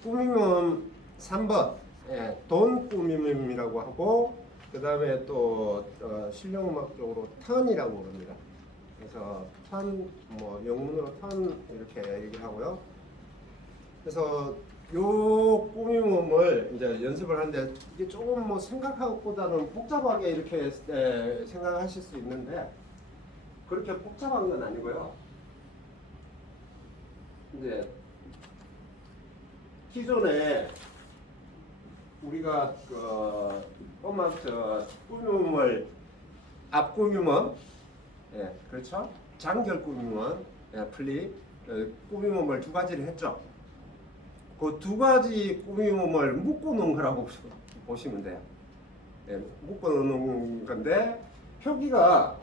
꾸밈은 3번 돈 꾸밈이라고 하고, 그 다음에 또 실용음악적으로 턴이라고 부릅니다. 그래서 턴, 뭐 영문으로 턴 이렇게 얘기하고요. 그래서 요 꾸밈음을 이제 연습을 하는데, 이게 조금 뭐 생각하고보다는 복잡하게 이렇게 생각하실 수 있는데, 그렇게 복잡한 건 아니고요. 이제 기존에 우리가 음악 꾸밈을 앞 꾸밈은, 그렇죠? 장결 꾸밈은, 플립 꾸밈음을 두 가지를 했죠. 그 두 가지 꾸밈음을 묶어 놓은 거라고 보시면 돼요. 묶어 놓은 건데, 표기가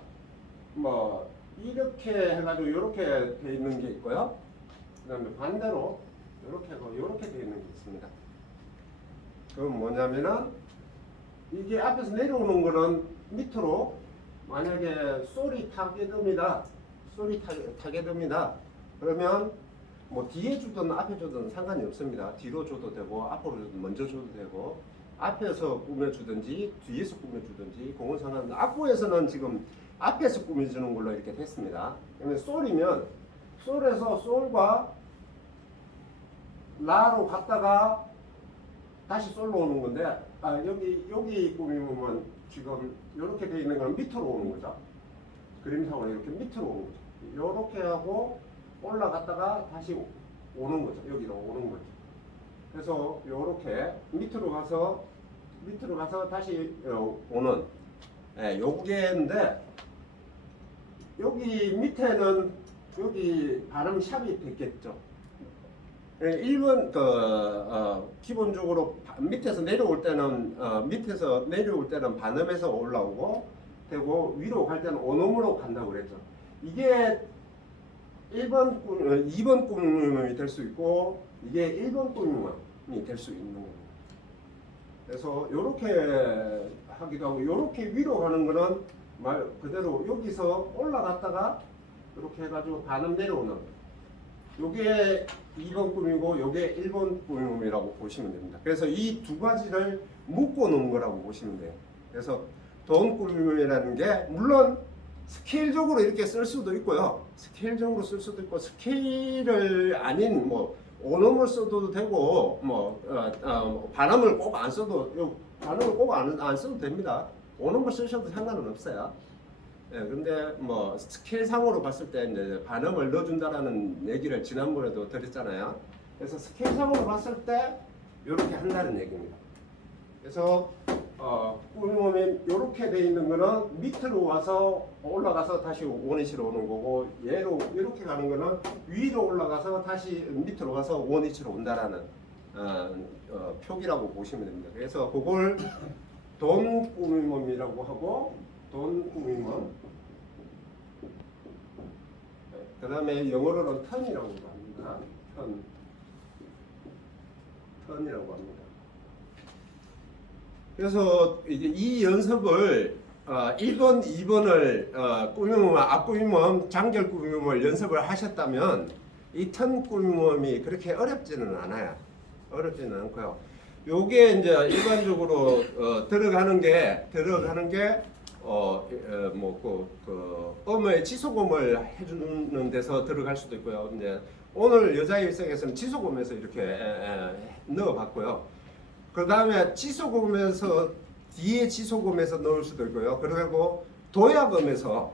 뭐 이렇게 해가지고 이렇게 돼 있는 게 있고요. 그다음에 반대로 이렇게 하고 이렇게 되어 있는 게 있습니다. 그건 뭐냐면은, 이게 앞에서 내려오는 거는 밑으로, 만약에 소리 타게됩니다. 소리 타게됩니다. 그러면 뭐 뒤에 주든 앞에 주든 상관이 없습니다. 뒤로 줘도 되고 앞으로 주든 먼저 줘도 되고, 앞에서 꾸며주든지 뒤에서 꾸며주든지 그건 상관없는데, 악보에서는 지금 앞에서 꾸며주는 걸로 이렇게 됐습니다. 그러면 솔이면 솔에서 솔과 라로 갔다가 다시 솔로 오는 건데, 여기 꾸미면 지금 이렇게 돼 있는 건 밑으로 오는 거죠. 그림상으로 이렇게 밑으로 오는 거죠. 이렇게 하고 올라갔다가 다시 오는 거죠. 여기로 오는 거죠. 그래서 이렇게 밑으로 가서 다시 오는, 요게인데, 여기 밑에는 여기 발음 샵이 됐겠죠. 1번 기본적으로 밑에서 내려올 때는 반음에서 올라오고 되고, 위로 갈 때는 원음으로 간다고 그랬죠. 이게 2번 꾸밈이 될 수 있고, 이게 1번 꾸밈이 될 수 있는 겁니다. 그래서 이렇게 하기도 하고, 이렇게 위로 가는 거는 말 그대로 여기서 올라갔다가 이렇게 해가지고 반음 내려오는, 요게 2번 꾸미고 요게 1번 꾸밈이라고 보시면 됩니다. 그래서 이 두 가지를 묶어 놓은 거라고 보시면 돼요. 그래서 돈 꾸밈이라는 게, 물론 스케일적으로 이렇게 쓸 수도 있고요. 스케일적으로 쓸 수도 있고, 스케일을 아닌 뭐 원음을 써도 되고, 반음을 꼭 안 써도, 반음을 꼭 안 써도 됩니다. 원음을 쓰셔도 상관은 없어요. 근데 뭐 스케일상으로 봤을 때 이제 반음을 넣어준다라는 얘기를 지난번에도 드렸잖아요. 그래서 스케일상으로 봤을 때 이렇게 한다는 얘기입니다. 그래서 꾸밈이 이렇게 돼 있는 거는 밑으로 와서 올라가서 다시 원위치로 오는 거고, 얘로 이렇게 가는 거는 위로 올라가서 다시 밑으로 가서 원위치로 온다라는 표기라고 보시면 됩니다. 그래서 그걸 돈 꾸밈이라고 하고, 돈 꾸밈은, 그 다음에 영어로는 턴이라고 합니다. 턴이라고 합니다. 그래서 이제 이 연습을 1번, 2번을 꾸밈음, 앞꾸밈음, 장결 꾸밈음을 연습을 하셨다면, 이 턴 꾸밈음이 그렇게 어렵지는 않아요. 어렵지는 않고요. 요게 이제 일반적으로 들어가는 게 음의 지속음을 해주는 데서 들어갈 수도 있고요. 이제 오늘 여자일생에서는 지속음에서 이렇게 넣어봤고요. 그 다음에 지속음에서 뒤에 지속음에서 넣을 수도 있고요. 그리고 도약음에서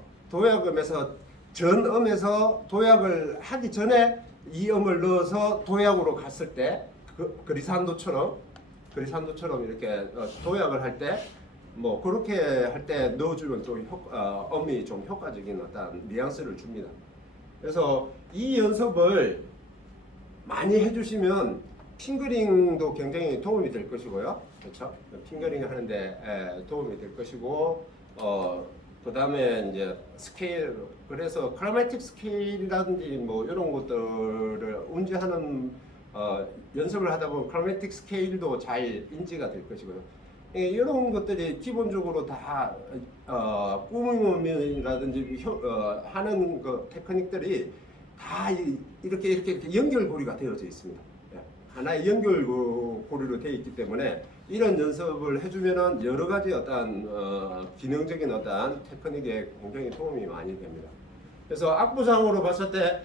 전음에서 도약을 하기 전에 이 음을 넣어서 도약으로 갔을 때, 그리산도처럼 이렇게 도약을 할 때, 뭐 그렇게 할 때 넣어주면 또 음이 좀 효과적인 어떤 뉘앙스를 줍니다. 그래서 이 연습을 많이 해주시면 핑거링도 굉장히 도움이 될 것이고요. 그렇죠? 핑거링 하는데 도움이 될 것이고, 그 다음에 이제 스케일, 그래서 크로매틱 스케일이라든지 뭐 이런 것들을 운지하는 연습을 하다 보면 크로매틱 스케일도 잘 인지가 될 것이고요. 이런 것들이 기본적으로 다 꾸밈이라든지 하는 그 테크닉들이 다 이렇게 연결고리가 되어져 있습니다. 하나의 연결고리로 되어 있기 때문에 이런 연습을 해주면은 여러 가지 어떤 기능적인 어떤 테크닉에 굉장히 도움이 많이 됩니다. 그래서 악보상으로 봤을 때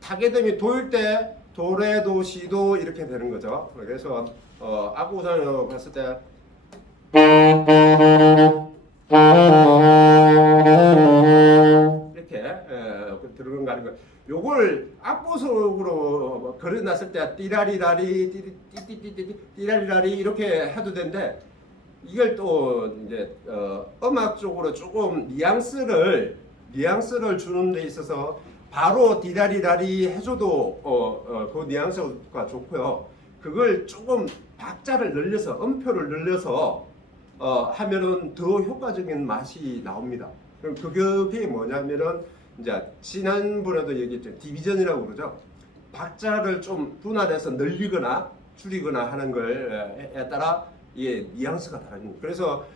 타겟음이 도일 때 도레도 시도 이렇게 되는 거죠. 그래서 악보상으로 봤을 때 이렇게 들어가는 거. 요걸 악보속으로 그려놨을 때 띠라리라리 띠띠띠띠 띠라리라리 이렇게 해도 되는데 이걸 또 이제 음악적으로 조금 뉘앙스를 주는 데 있어서 바로 디라리라리 해줘도 그 뉘앙스가 좋고요. 그걸 조금 박자를 늘려서 음표를 늘려서 하면은 더 효과적인 맛이 나옵니다. 그럼 그게 뭐냐면은 이제 지난번에도 얘기했죠. 디비전이라고 그러죠. 박자를 좀 분할해서 늘리거나 줄이거나 하는 걸에 따라 이게 뉘앙스가 다릅니다. 그래서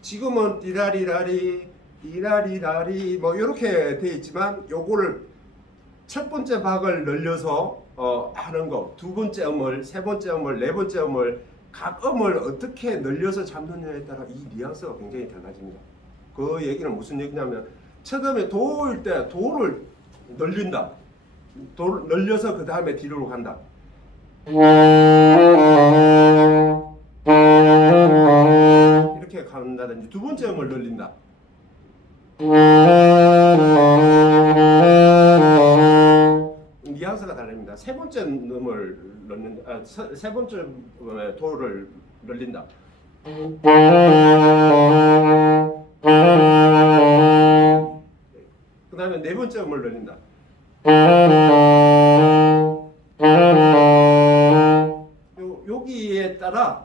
지금은 띠라리라리 띠라리라리 뭐 이렇게 돼 있지만 요거를 첫 번째 박을 늘려서 하는 거, 두 번째 음을, 세 번째 음을, 네 번째 음을 각 음을 어떻게 늘려서 잡느냐에 따라 이 뉘앙스가 굉장히 달라집니다. 그 얘기는 무슨 얘기냐면 첫 음에 도일 때 도를 늘린다. 도를 늘려서 그 다음에 뒤로 간다. 이렇게 간다든지 두 번째 음을 늘린다. 뉘앙스가 다릅니다. 세 번째 음을 넣는 세 번째 도를 늘린다. 그 다음에 네 번째 음을 늘린다. 여기에 따라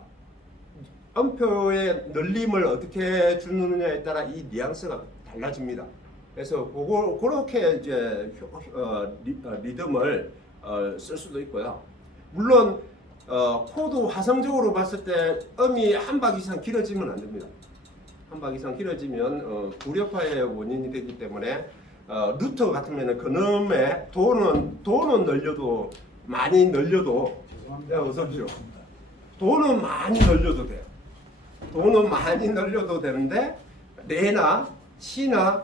음표의 늘림을 어떻게 주느냐에 따라 이 뉘앙스가 달라집니다. 그래서 그렇게 이제 리듬을 쓸 수도 있고요. 물론 코드 화성적으로 봤을 때 음이 한 박 이상 길어지면 안 됩니다. 한 박 이상 길어지면 불협화의 원인이 되기 때문에 루터 같으면 그놈의 도는 늘려도 많이 늘려도 어서 오십시오. 도는 많이 늘려도 돼요. 도는 많이 늘려도 되는데 레나 시나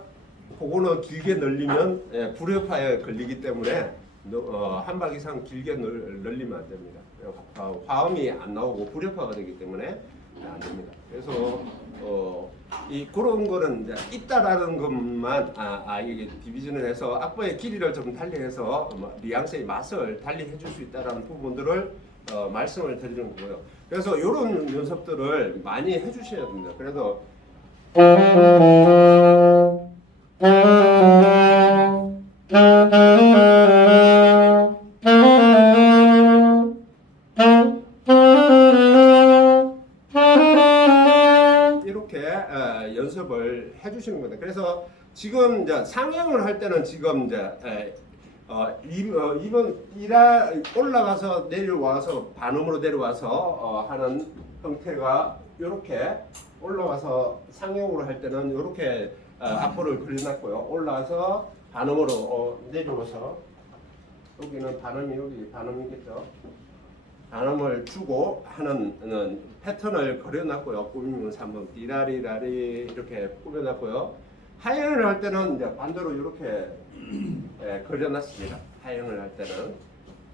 그거는 길게 늘리면 불협화에 걸리기 때문에 한 박 이상 길게 늘리면 안 됩니다. 화음이 안 나오고 불협화가 되기 때문에 안 됩니다. 그래서 이 그런 거는 이제 있다라는 것만 이게 디비전을 해서 악보의 길이를 좀 달리해서 뉘앙스의 맛을 달리 해줄 수 있다라는 부분들을 말씀을 드리는 거고요. 그래서 이런 연습들을 많이 해주셔야 됩니다. 그래서 이렇게 연습을 해주시는 겁니다. 그래서 지금 이제 상향을 할 때는 지금 이제 2번 올라가서 내려와서 반음으로 내려와서 하는 형태가 이렇게 올라와서 상향으로 할 때는 이렇게 악보를 그려놨고요. 올라와서 반음으로 내려와서 여기는 반음이 여기 반음이겠죠. 반음을 주고 하는 패턴을 그려놨고요. 꾸미면서 한번 띠라리라리 이렇게 꾸며놨고요. 하향을 할 때는 이제 반대로 이렇게 그려놨습니다. 하향을 할 때는.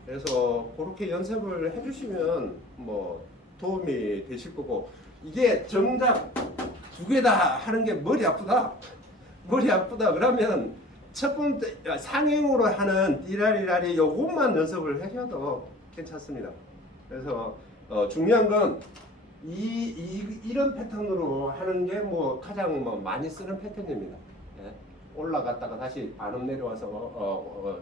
그래서 그렇게 연습을 해주시면 뭐 도움이 되실 거고, 이게 정작 두 개 다 하는 게 머리 아프다 그러면 첫 번째 상행으로 하는 띠라리라리 요것만 연습을 하셔도 괜찮습니다. 그래서 중요한 건 이런 패턴으로 하는 게 뭐 가장 많이 쓰는 패턴입니다. 예. 올라갔다가 다시 반음 내려와서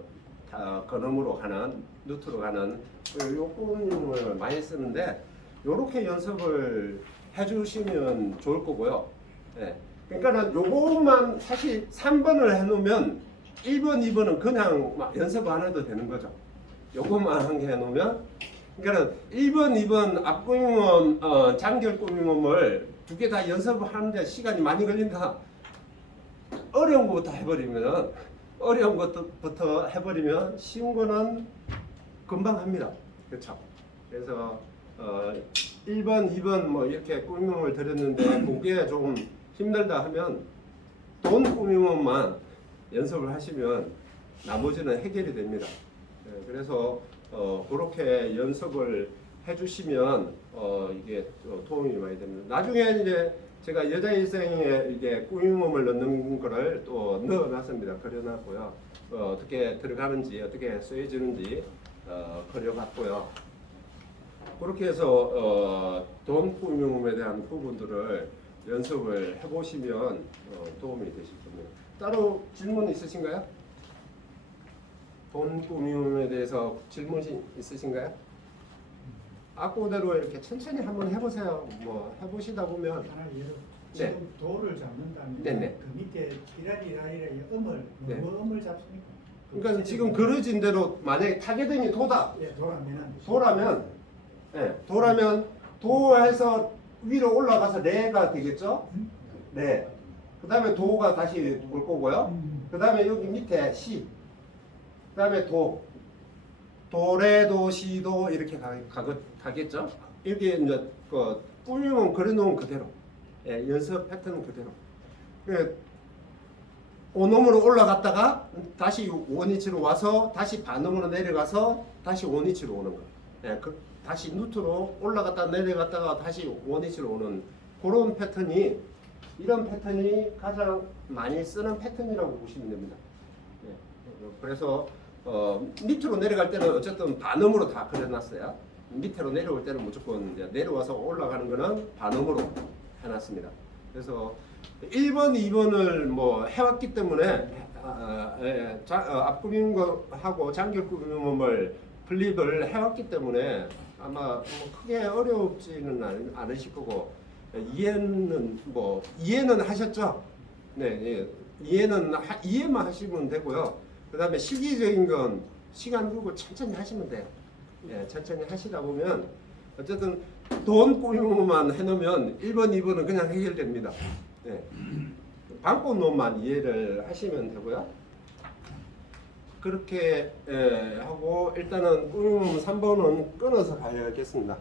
건음으로 하는 루트로 가는 요거를 많이 쓰는데 요렇게 연습을 해주시면 좋을 거고요. 예. 그러니까는 요것만 사실 3번을 해놓으면 1번, 2번은 그냥 연습 안 해도 되는 거죠. 요것만 한 개 해놓으면, 그러니까는 1번, 2번 앞꾸밈음, 장결 꾸밈음을 두 개 다 연습하는데 시간이 많이 걸린다. 어려운 것부터 해버리면 쉬운 거는 금방 합니다. 그렇죠? 그래서 1번, 2번 뭐 이렇게 꾸밈을 드렸는데 그게 조금 힘들다 하면 돈 꾸밈만 연습을 하시면 나머지는 해결이 됩니다. 그래서 그렇게 연습을 해주시면 이게 도움이 많이 됩니다. 나중에 이제 제가 여자 일생에 이게 꾸밈음을 넣는 거를 또 넣어놨습니다. 그려놨고요. 어떻게 들어가는지 어떻게 쓰여지는지 그려봤고요. 그렇게 해서 돈 꾸밈음에 대한 부분들을 연습을 해보시면 도움이 되실 겁니다. 따로 질문 있으신가요? 돈 꾸밈에 대해서 질문이 있으신가요? 악보대로 이렇게 천천히 한번 해보세요. 뭐 해보시다 보면 하나 예로 지금 도를 잡는다면 네네. 그 밑에 디라디라이라의 음을 네. 뭐 음을 잡습니까? 그러니까 지금 그려진 대로 만약에 타겟등이 도다. 예, 도라면 도에서 위로 올라가서 레가 되겠죠? 네. 그 다음에 도가 다시 올 거고요. 그 다음에 여기 밑에 시. 그 다음에 도레도 시도 이렇게 가겠죠? 이게 이제 그 꾸밈은 그려놓은 그대로, 예, 연습 패턴은 그대로. 원음으로 올라갔다가 다시 원위치로 와서 다시 반음으로 내려가서 다시 원위치로 오는 거. 예, 다시 누트로 올라갔다 내려갔다가 다시 원위치로 오는 그런 패턴이, 이런 패턴이 가장 많이 쓰는 패턴이라고 보시면 됩니다. 예, 그래서 밑으로 내려갈 때는 어쨌든 반음으로 다 그려놨어요. 밑으로 내려올 때는 무조건 이제 내려와서 올라가는 거는 반음으로 해놨습니다. 그래서 1번, 2번을 뭐 해왔기 때문에 앞구김하고 장결구김을 플립을 해왔기 때문에 아마 뭐 크게 어렵지는 않으실 거고, 이해는 하셨죠? 네, 예. 이해만 하시면 되고요. 그 다음에 실기적인 건 시간 두고 천천히 하시면 돼요. 예, 천천히 하시다 보면 어쨌든 돈 꾸밈만 해놓으면 1번, 2번은 그냥 해결됩니다. 예. 방법론만 이해를 하시면 되고요. 그렇게 하고 일단은 꾸밈 3번은 끊어서 가야겠습니다.